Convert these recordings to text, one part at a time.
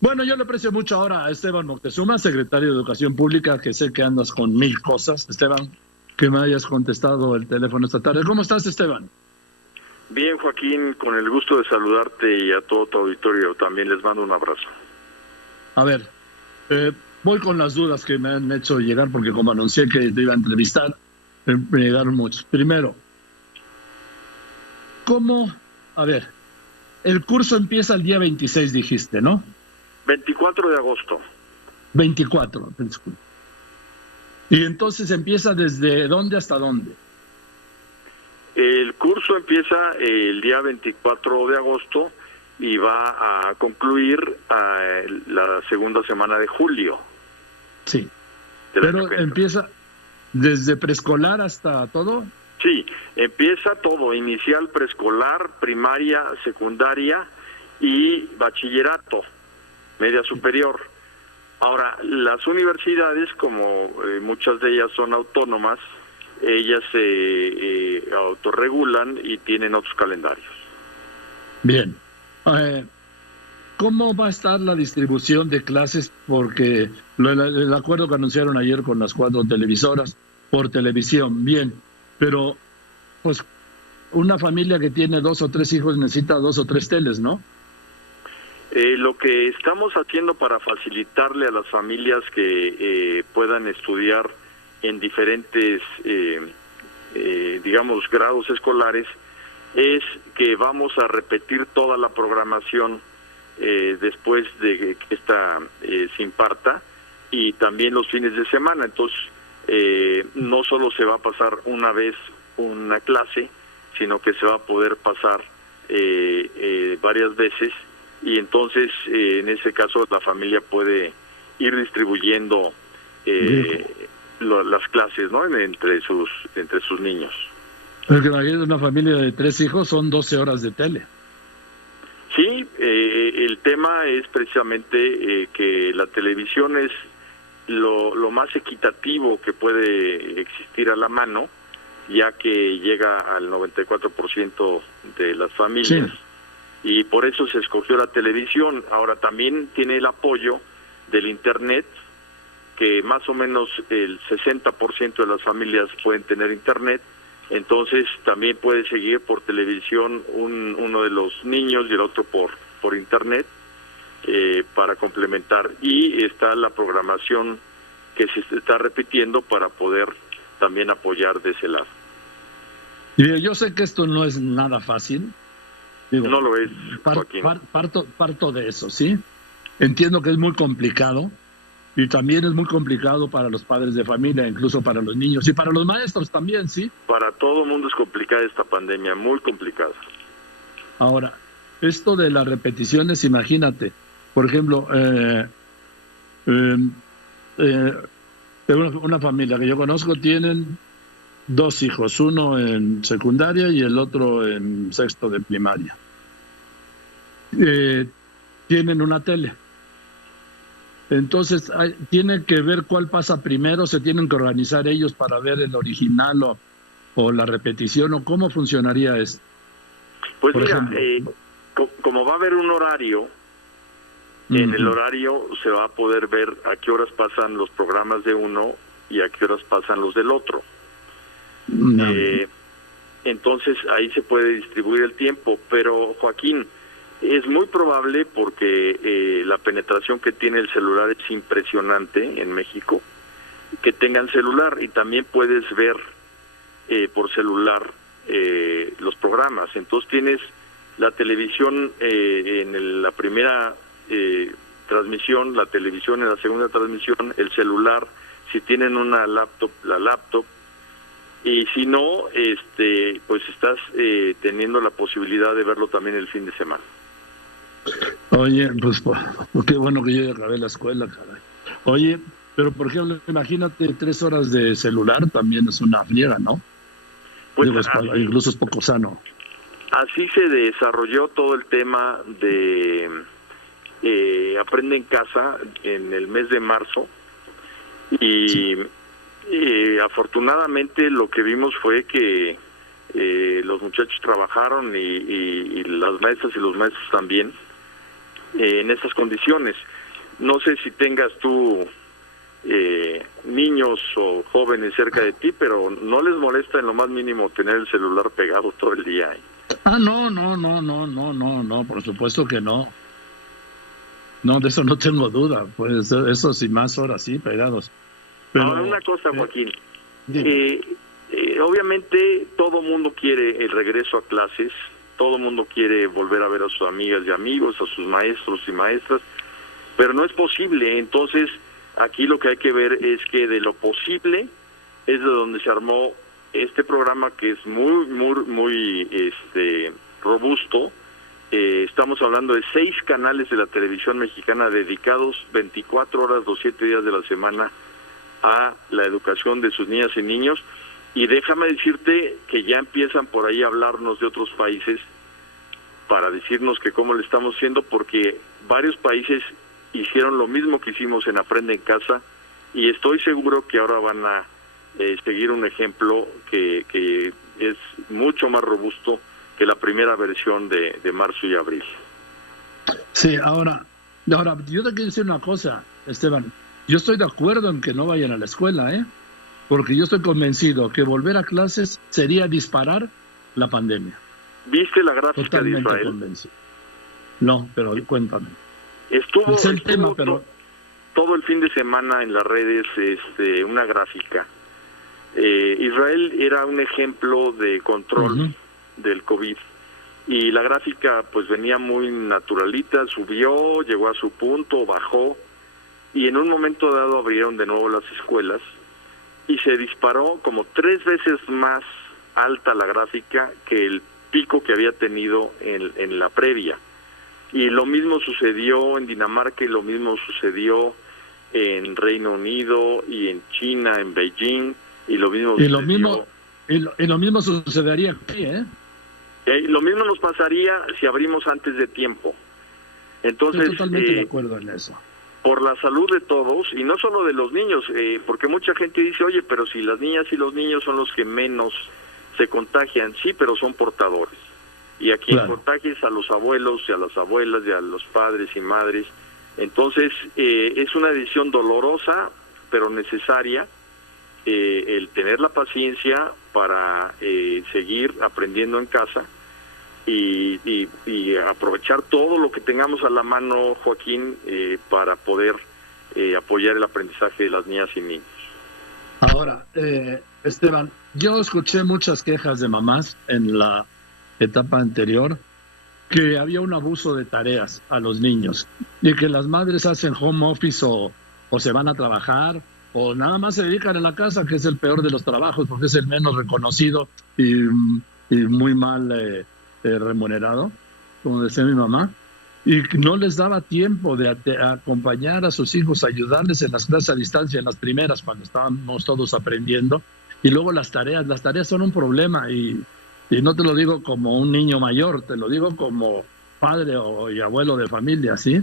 Bueno, yo le aprecio mucho ahora a Esteban Moctezuma, secretario de Educación Pública, que sé que andas con mil cosas. Esteban, que me hayas contestado el teléfono esta tarde. ¿Cómo estás, Esteban? Bien, Joaquín, con el gusto de saludarte y a todo tu auditorio. También les mando un abrazo. A ver, voy con las dudas que me han hecho llegar, porque como anuncié que te iba a entrevistar, me llegaron muchos. Primero, ¿cómo? A ver, el curso empieza el día 26, dijiste, ¿no? 24 de agosto. 24. Y entonces empieza ¿desde dónde hasta dónde? El curso empieza el día 24 de agosto y va a concluir la segunda semana de julio. Sí. Pero empieza desde preescolar hasta todo. Sí, empieza todo, inicial, preescolar, primaria, secundaria y bachillerato, media superior. Ahora, las universidades, como muchas de ellas son autónomas, ellas se autorregulan y tienen otros calendarios. Bien. ¿Cómo va a estar la distribución de clases? Porque el acuerdo que anunciaron ayer con las 4 televisoras por televisión, bien, pero pues una familia que tiene 2 o 3 hijos necesita 2 o 3 teles, ¿no? Lo que estamos haciendo para facilitarle a las familias que puedan estudiar en diferentes, digamos, grados escolares, es que vamos a repetir toda la programación después de que esta se imparta, y también los fines de semana. Entonces, no solo se va a pasar una vez una clase, sino que se va a poder pasar varias veces, y entonces en ese caso la familia puede ir distribuyendo las clases, ¿no?, entre sus niños. Porque imagínate, una familia de 3 hijos son 12 horas de tele. Sí, el tema es precisamente que la televisión es lo más equitativo que puede existir a la mano, ya que llega al 94% de las familias. Sí. Y por eso se escogió la televisión. Ahora también tiene el apoyo del Internet, que más o menos el 60% de las familias pueden tener Internet. Entonces también puede seguir por televisión uno de los niños y el otro por Internet, para complementar. Y está la programación que se está repitiendo para poder también apoyar de ese lado. Yo sé que esto no es nada fácil. Digo, no lo es, Joaquín. Parto de eso, ¿sí? Entiendo que es muy complicado, y también es muy complicado para los padres de familia, incluso para los niños y para los maestros también, ¿sí? Para todo el mundo es complicada esta pandemia, muy complicada. Ahora, esto de las repeticiones, imagínate, por ejemplo, una familia que yo conozco tienen 2 hijos, uno en secundaria y el otro en sexto de primaria. Tienen una tele. Entonces, tienen que ver cuál pasa primero, se tienen que organizar ellos para ver el original o la repetición, o cómo funcionaría esto. Pues por mira, como va a haber un horario, en el horario se va a poder ver a qué horas pasan los programas de uno y a qué horas pasan los del otro. Entonces ahí se puede distribuir el tiempo, pero Joaquín, es muy probable, porque la penetración que tiene el celular es impresionante en México, que tengan celular, y también puedes ver por celular los programas. Entonces tienes la televisión en la primera transmisión, la televisión en la segunda transmisión, el celular, si tienen una laptop, la laptop, y si no, pues estás teniendo la posibilidad de verlo también el fin de semana. Oye, pues qué bueno que yo ya acabé la escuela, caray. Oye, pero por ejemplo, imagínate 3 horas de celular, también es una friega, ¿no? Pues incluso es poco sano. Así se desarrolló todo el tema de Aprende en Casa en el mes de marzo, y afortunadamente lo que vimos fue que los muchachos trabajaron, y las maestras y los maestros también, en estas condiciones. No sé si tengas tú niños o jóvenes cerca de ti, pero no les molesta en lo más mínimo tener el celular pegado todo el día. No, por supuesto que no. No, de eso no tengo duda. Pues eso sí, más horas sí, pegados. Pero, ahora, una cosa, Joaquín. Obviamente todo mundo quiere el regreso a clases, todo mundo quiere volver a ver a sus amigas y amigos, a sus maestros y maestras, pero no es posible. Entonces, aquí lo que hay que ver es que de lo posible es de donde se armó este programa, que es muy robusto. Estamos hablando de 6 canales de la televisión mexicana dedicados 24 horas los 7 días de la semana a la educación de sus niñas y niños. Y déjame decirte que ya empiezan por ahí a hablarnos de otros países para decirnos que cómo le estamos haciendo, porque varios países hicieron lo mismo que hicimos en Aprende en Casa, y estoy seguro que ahora van a seguir un ejemplo que es mucho más robusto que la primera versión de marzo y abril. Sí, ahora yo te quiero decir una cosa, Esteban. Yo estoy de acuerdo en que no vayan a la escuela, porque yo estoy convencido que volver a clases sería disparar la pandemia. ¿Viste la gráfica Totalmente de Israel? Convencido. No, pero cuéntame. Estuvo tema, pero todo el fin de semana en las redes una gráfica. Israel era un ejemplo de control del COVID, y la gráfica pues venía muy naturalita, subió, llegó a su punto, bajó, y en un momento dado abrieron de nuevo las escuelas y se disparó como 3 veces más alta la gráfica que el pico que había tenido en la previa. Y lo mismo sucedió en Dinamarca, y lo mismo sucedió en Reino Unido y en China, en Beijing, y lo mismo lo mismo sucedería aquí, lo mismo nos pasaría si abrimos antes de tiempo. Entonces, estoy totalmente de acuerdo en eso. Por la salud de todos, y no solo de los niños, porque mucha gente dice, oye, pero si las niñas y los niños son los que menos se contagian, sí, pero son portadores. Y a quien contagies a los abuelos y a las abuelas y a los padres y madres. Entonces, es una decisión dolorosa, pero necesaria, el tener la paciencia para seguir aprendiendo en casa y aprovechar todo lo que tengamos a la mano, Joaquín, para poder apoyar el aprendizaje de las niñas y niños. Ahora, Esteban, yo escuché muchas quejas de mamás en la etapa anterior que había un abuso de tareas a los niños y que las madres hacen home office o se van a trabajar o nada más se dedican en la casa, que es el peor de los trabajos porque es el menos reconocido y muy mal remunerado, como decía mi mamá, y no les daba tiempo de acompañar a sus hijos, ayudarles en las clases a distancia, en las primeras, cuando estábamos todos aprendiendo. Y luego las tareas son un problema, y no te lo digo como un niño mayor, te lo digo como padre y abuelo de familia, ¿sí?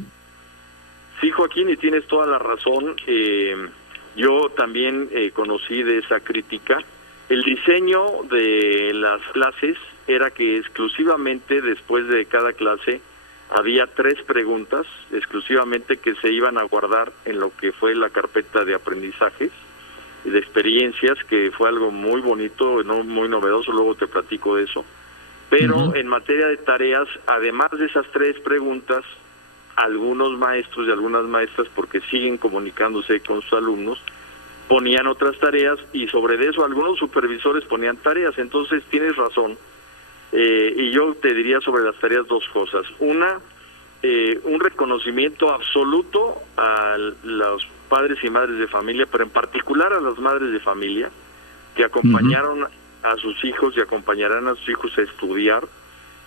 Sí, Joaquín, y tienes toda la razón. Yo también conocí de esa crítica. El diseño de las clases era que exclusivamente después de cada clase había 3 preguntas exclusivamente que se iban a guardar en lo que fue la carpeta de aprendizajes y de experiencias, que fue algo muy bonito, no muy novedoso, luego te platico de eso. Pero en materia de tareas, además de esas 3 preguntas, algunos maestros y algunas maestras, porque siguen comunicándose con sus alumnos, ponían otras tareas, y sobre eso algunos supervisores ponían tareas. Entonces tienes razón, y yo te diría sobre las tareas 2 cosas. Una, un reconocimiento absoluto a los padres y madres de familia, pero en particular a las madres de familia que acompañaron a sus hijos y acompañarán a sus hijos a estudiar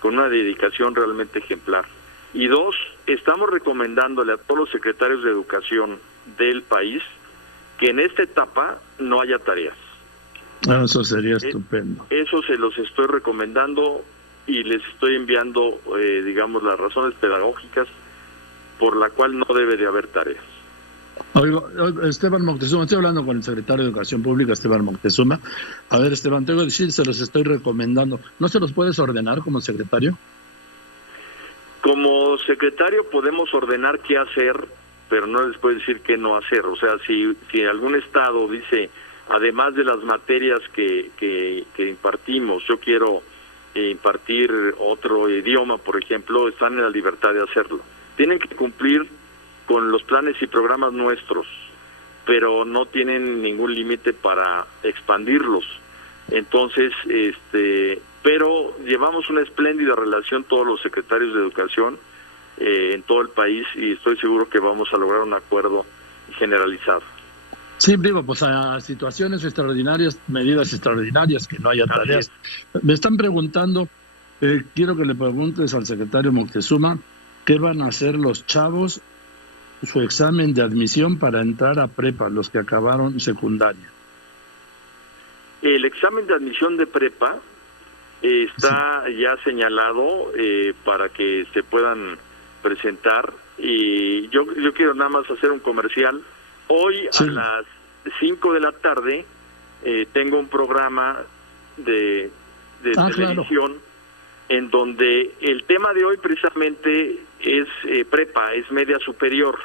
con una dedicación realmente ejemplar. Y 2, estamos recomendándole a todos los secretarios de educación del país que en esta etapa no haya tareas. Eso sería estupendo. Eso se los estoy recomendando y les estoy enviando, digamos, las razones pedagógicas por la cual no debe de haber tareas. Oigo, Esteban Moctezuma, estoy hablando con el secretario de Educación Pública, Esteban Moctezuma. A ver, Esteban, tengo que decir, se los estoy recomendando. ¿No se los puedes ordenar como secretario? Como secretario podemos ordenar qué hacer, pero no les puedo decir qué no hacer. O sea, si algún estado dice, además de las materias que impartimos, yo quiero impartir otro idioma, por ejemplo, están en la libertad de hacerlo. Tienen que cumplir con los planes y programas nuestros, pero no tienen ningún límite para expandirlos. Entonces, pero llevamos una espléndida relación todos los secretarios de educación en todo el país, y estoy seguro que vamos a lograr un acuerdo generalizado. Sí, digo, pues a situaciones extraordinarias, medidas extraordinarias, que no haya tareas. Me están preguntando, quiero que le preguntes al secretario Moctezuma, ¿qué van a hacer los chavos, su examen de admisión para entrar a prepa, los que acabaron secundaria? El examen de admisión de prepa está ya señalado para que se puedan presentar, y yo quiero nada más hacer un comercial. Hoy a las 5 de la tarde tengo un programa de televisión, en donde el tema de hoy precisamente es prepa, es media superior,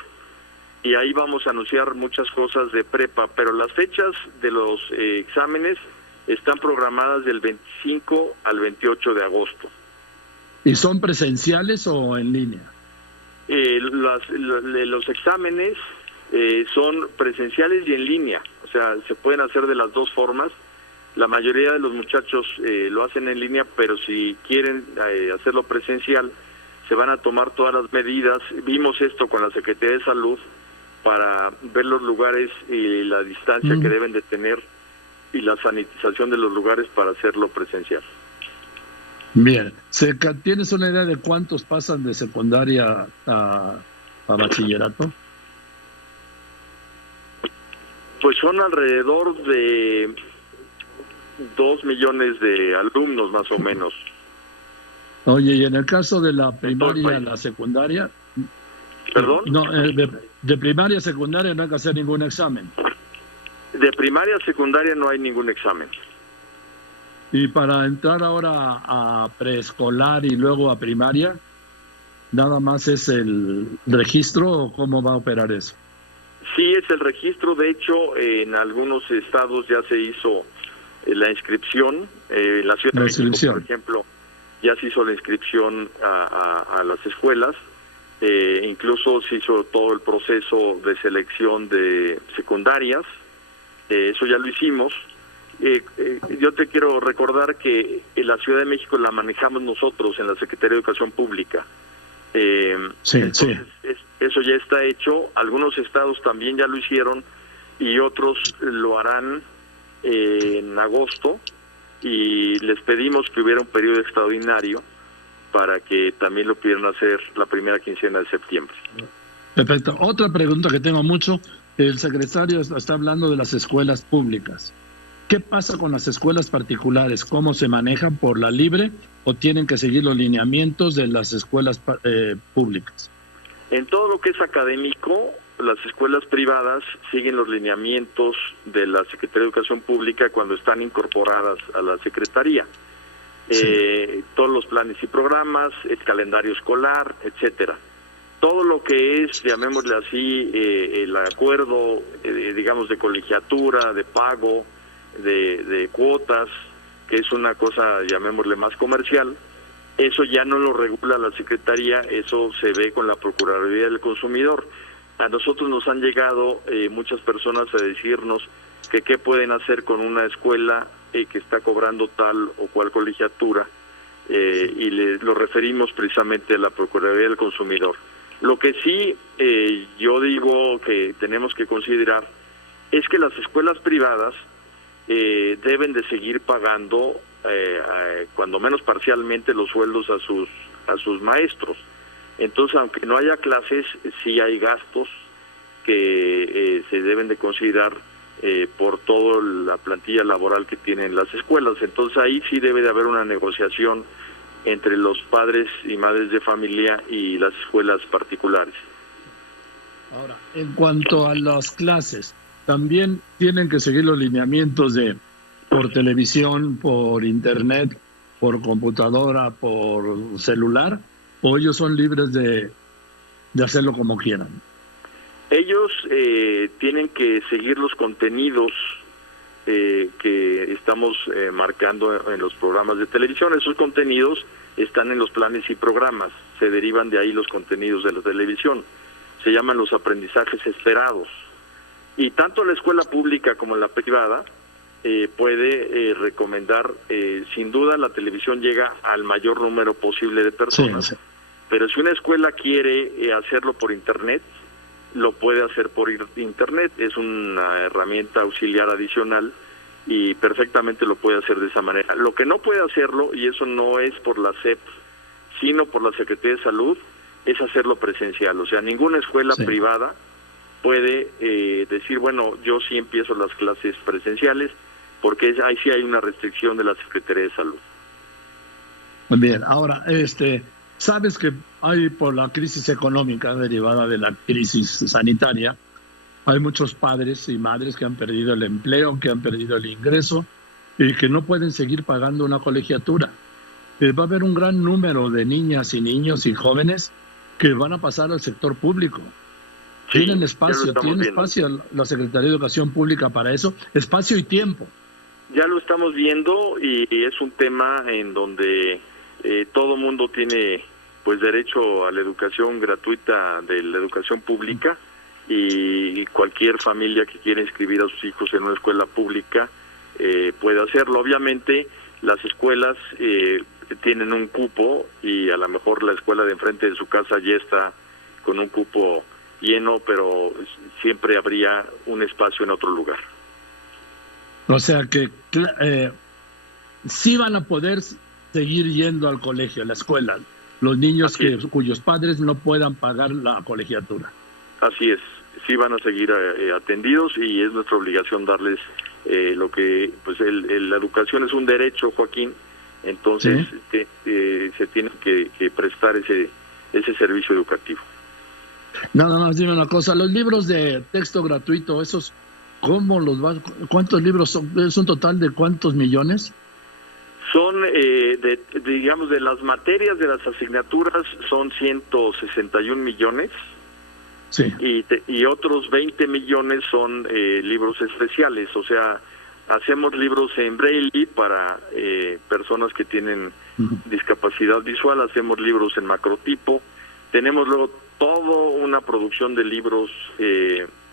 y ahí vamos a anunciar muchas cosas de prepa, pero las fechas de los exámenes están programadas del 25 al 28 de agosto. ¿Y son presenciales o en línea? Los exámenes son presenciales y en línea, o sea, se pueden hacer de las dos formas. La mayoría de los muchachos lo hacen en línea, pero si quieren hacerlo presencial, se van a tomar todas las medidas. Vimos esto con la Secretaría de Salud para ver los lugares y la distancia que deben de tener y la sanitización de los lugares para hacerlo presencial. Bien, ¿tienes una idea de cuántos pasan de secundaria a bachillerato? Pues son alrededor de 2 millones de alumnos, más o menos. Oye, y en el caso de la primaria a la secundaria... ¿Perdón? No, de primaria a secundaria no hay que hacer ningún examen. De primaria a secundaria no hay ningún examen. Y para entrar ahora a preescolar y luego a primaria, ¿nada más es el registro o cómo va a operar eso? Sí, es el registro. De hecho, en algunos estados ya se hizo la inscripción. En la Ciudad de México, por ejemplo, ya se hizo la inscripción a las escuelas. Incluso se hizo todo el proceso de selección de secundarias. Eso ya lo hicimos. Yo te quiero recordar que en la Ciudad de México la manejamos nosotros en la Secretaría de Educación Pública. Entonces, eso ya está hecho. Algunos estados también ya lo hicieron y otros lo harán en agosto, y les pedimos que hubiera un periodo extraordinario para que también lo pudieran hacer la primera quincena de septiembre. Perfecto. Otra pregunta que tengo mucho, el secretario está hablando de las escuelas públicas. ¿Qué pasa con las escuelas particulares? ¿Cómo se manejan? ¿Por la libre o tienen que seguir los lineamientos de las escuelas públicas? En todo lo que es académico, las escuelas privadas siguen los lineamientos de la Secretaría de Educación Pública cuando están incorporadas a la Secretaría. Todos los planes y programas, el calendario escolar, etcétera. Todo lo que es, llamémosle así, el acuerdo, digamos, de colegiatura, de pago, de cuotas, que es una cosa, llamémosle, más comercial, eso ya no lo regula la Secretaría, eso se ve con la Procuraduría del Consumidor. A nosotros nos han llegado muchas personas a decirnos que qué pueden hacer con una escuela que está cobrando tal o cual colegiatura, y lo referimos precisamente a la Procuraduría del Consumidor. Lo que sí yo digo que tenemos que considerar es que las escuelas privadas deben de seguir pagando cuando menos parcialmente los sueldos a sus maestros. Entonces, aunque no haya clases, sí hay gastos que se deben de considerar por toda la plantilla laboral que tienen las escuelas. Entonces ahí sí debe de haber una negociación entre los padres y madres de familia y las escuelas particulares. Ahora, en cuanto a las clases, ¿también tienen que seguir los lineamientos de por televisión, por internet, por computadora, por celular? o ellos son libres de hacerlo como quieran? Ellos tienen que seguir los contenidos que estamos marcando en los programas de televisión. Esos contenidos están en los planes y programas, se derivan de ahí los contenidos de la televisión, se llaman los aprendizajes esperados, y tanto la escuela pública como la privada puede recomendar, sin duda la televisión llega al mayor número posible de personas, sí. Pero si una escuela quiere hacerlo por internet, lo puede hacer por internet, es una herramienta auxiliar adicional y perfectamente lo puede hacer de esa manera. Lo que no puede hacerlo, y eso no es por la SEP, sino por la Secretaría de Salud, es hacerlo presencial. O sea, ninguna escuela privada puede decir, bueno, yo sí empiezo las clases presenciales, porque ahí sí hay una restricción de la Secretaría de Salud. Muy bien, ahora, sabes que hay, por la crisis económica derivada de la crisis sanitaria, hay muchos padres y madres que han perdido el empleo, que han perdido el ingreso y que no pueden seguir pagando una colegiatura. Va a haber un gran número de niñas y niños y jóvenes que van a pasar al sector público. Sí, tiene espacio la Secretaría de Educación Pública para eso, espacio y tiempo. Ya lo estamos viendo y es un tema en donde todo mundo tiene pues derecho a la educación gratuita de la educación pública, y cualquier familia que quiera inscribir a sus hijos en una escuela pública puede hacerlo. Obviamente las escuelas tienen un cupo y a lo mejor la escuela de enfrente de su casa ya está con un cupo lleno, pero siempre habría un espacio en otro lugar. O sea que sí van a poder seguir yendo al colegio, a la escuela, los niños cuyos padres no puedan pagar la colegiatura. Así es, sí van a seguir atendidos y es nuestra obligación darles lo que, pues la educación es un derecho, Joaquín, entonces se tiene que prestar ese servicio educativo. Nada más dime una cosa, los libros de texto gratuito, esos, ¿cómo los vas? ¿Cuántos libros son? ¿Es un total de cuántos millones? Son, digamos, de las materias de las asignaturas son 161 millones. Sí. Y otros 20 millones son libros especiales, o sea, hacemos libros en braille para personas que tienen discapacidad visual, hacemos libros en macrotipo, tenemos luego toda una producción de libros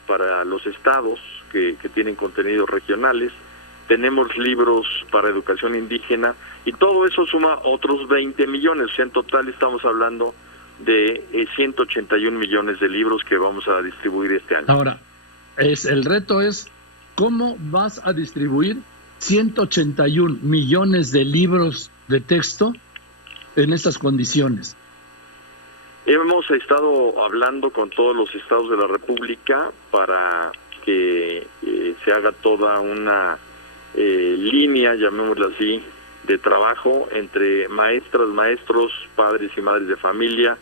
para los estados que tienen contenidos regionales, tenemos libros para educación indígena y todo eso suma otros 20 millones, o sea, en total estamos hablando de 181 millones de libros que vamos a distribuir este año. Ahora, el reto es, ¿cómo vas a distribuir 181 millones de libros de texto en estas condiciones? Hemos estado hablando con todos los estados de la República para que se haga toda una línea, llamémosla así, de trabajo entre maestras, maestros, padres y madres de familia.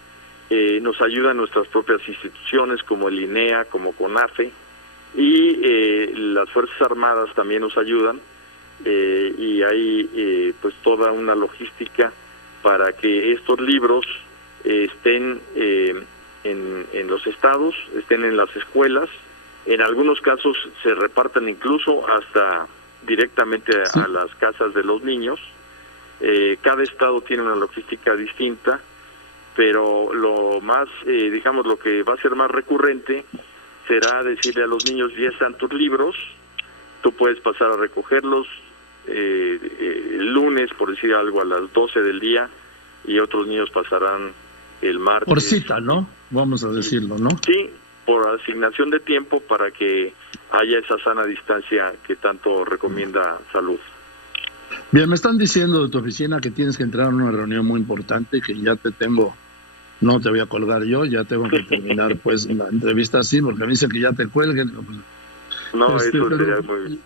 Nos ayudan nuestras propias instituciones como el INEA, como CONAFE, y las Fuerzas Armadas también nos ayudan, y hay pues toda una logística para que estos libros estén en los estados, estén en las escuelas. En algunos casos se repartan incluso hasta directamente a las casas de los niños. Cada estado tiene una logística distinta, pero lo más, digamos, lo que va a ser más recurrente será decirle a los niños, ya están tus libros, tú puedes pasar a recogerlos el lunes, por decir algo, a las 12 del día, y otros niños pasarán el martes. Por cita, ¿no? Vamos a decirlo, ¿no? Sí, por asignación de tiempo para que haya esa sana distancia que tanto recomienda salud. Bien, me están diciendo de tu oficina que tienes que entrar a una reunión muy importante, que ya te tengo, no te voy a colgar yo, ya tengo que terminar pues la entrevista así, porque me dicen que ya te cuelguen. No, eso sería muy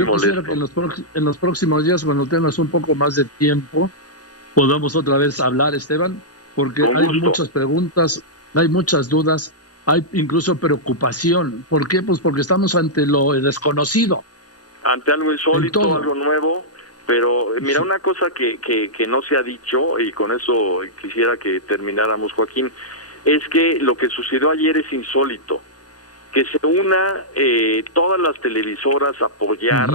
yo molesto. quisiera que en los próximos días, cuando tengas un poco más de tiempo, podamos otra vez hablar, Esteban, porque hay muchas preguntas, hay muchas dudas, hay incluso preocupación. ¿Por qué? Pues porque estamos ante lo desconocido. Ante algo insólito, algo nuevo, Pero mira, una cosa que no se ha dicho, y con eso quisiera que termináramos, Joaquín, es que lo que sucedió ayer es insólito, que se una todas las televisoras a apoyar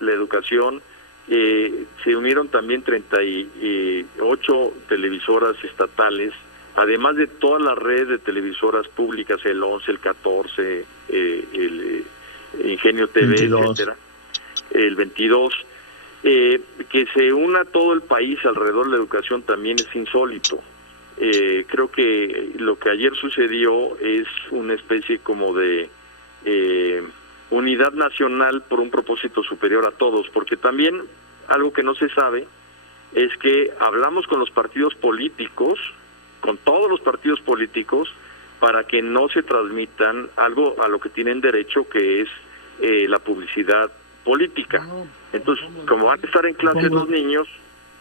la educación. Se unieron también 38 televisoras estatales, además de toda la red de televisoras públicas, el 11, el 14, el Ingenio TV, 22. Etcétera, el 22. Que se una todo el país alrededor de la educación también es insólito. Creo que lo que ayer sucedió es una especie como de unidad nacional por un propósito superior a todos, porque también algo que no se sabe es que hablamos con los partidos políticos, con todos los partidos políticos, para que no se transmitan algo a lo que tienen derecho, que es la publicidad política. Entonces, como van a estar en clase los niños,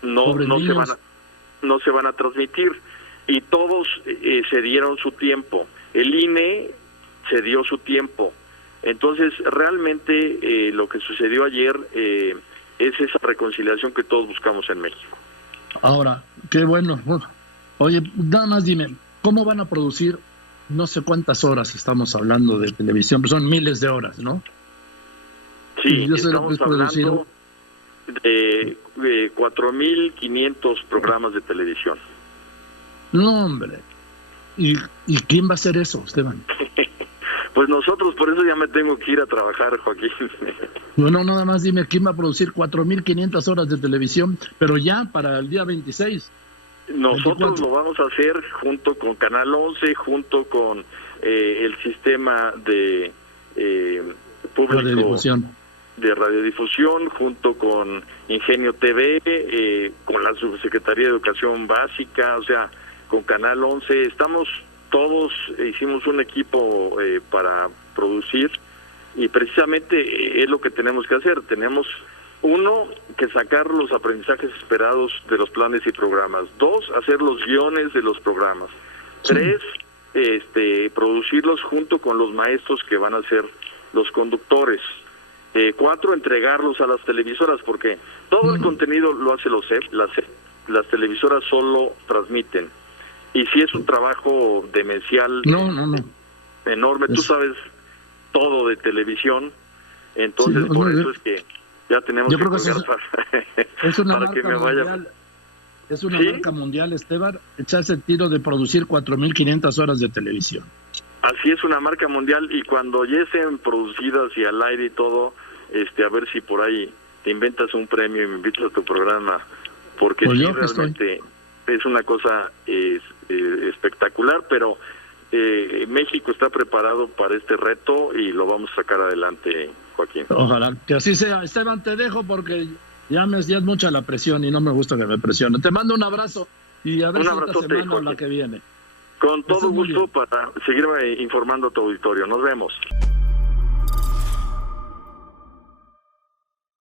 no se van a transmitir, y todos se dieron su tiempo. El INE se dio su tiempo. Entonces, realmente lo que sucedió ayer es esa reconciliación que todos buscamos en México. Ahora, qué bueno. Oye, nada más dime, ¿cómo van a producir? No sé cuántas horas estamos hablando de televisión, pero son miles de horas, ¿no? Sí, estamos hablando de 4.500 programas de televisión. No, hombre. ¿Y quién va a hacer eso, Esteban? Pues nosotros, por eso ya me tengo que ir a trabajar, Joaquín. Bueno, nada más dime, ¿quién va a producir 4.500 horas de televisión, pero ya para el día 26? Nosotros 24. Lo vamos a hacer junto con Canal 11, junto con el sistema de público de radiodifusión, junto con Ingenio TV, con la Subsecretaría de Educación Básica, o sea, con Canal 11. Estamos todos, hicimos un equipo para producir, y precisamente es lo que tenemos que hacer. Tenemos, uno, que sacar los aprendizajes esperados de los planes y programas. 2, hacer los guiones de los programas. 3, producirlos junto con los maestros que van a ser los conductores. 4, entregarlos a las televisoras, porque todo el contenido lo hace las televisoras solo transmiten. Y si es un trabajo demencial enorme, tú sabes todo de televisión, entonces por eso es que ya tenemos que colgar para que me vaya. Es una marca mundial, Esteban, echarse el tiro de producir 4.500 horas de televisión. Así es, una marca mundial, y cuando ya estén producidas y al aire y todo, a ver si por ahí te inventas un premio y me invitas a tu programa, porque pues sí, realmente es una cosa espectacular, pero México está preparado para este reto y lo vamos a sacar adelante, Joaquín. Ojalá que así sea. Esteban, te dejo porque ya es mucha la presión y no me gusta que me presionen. Te mando un abrazo y a ver si esta semana o la que viene. Con todo gusto para seguir informando a tu auditorio. Nos vemos.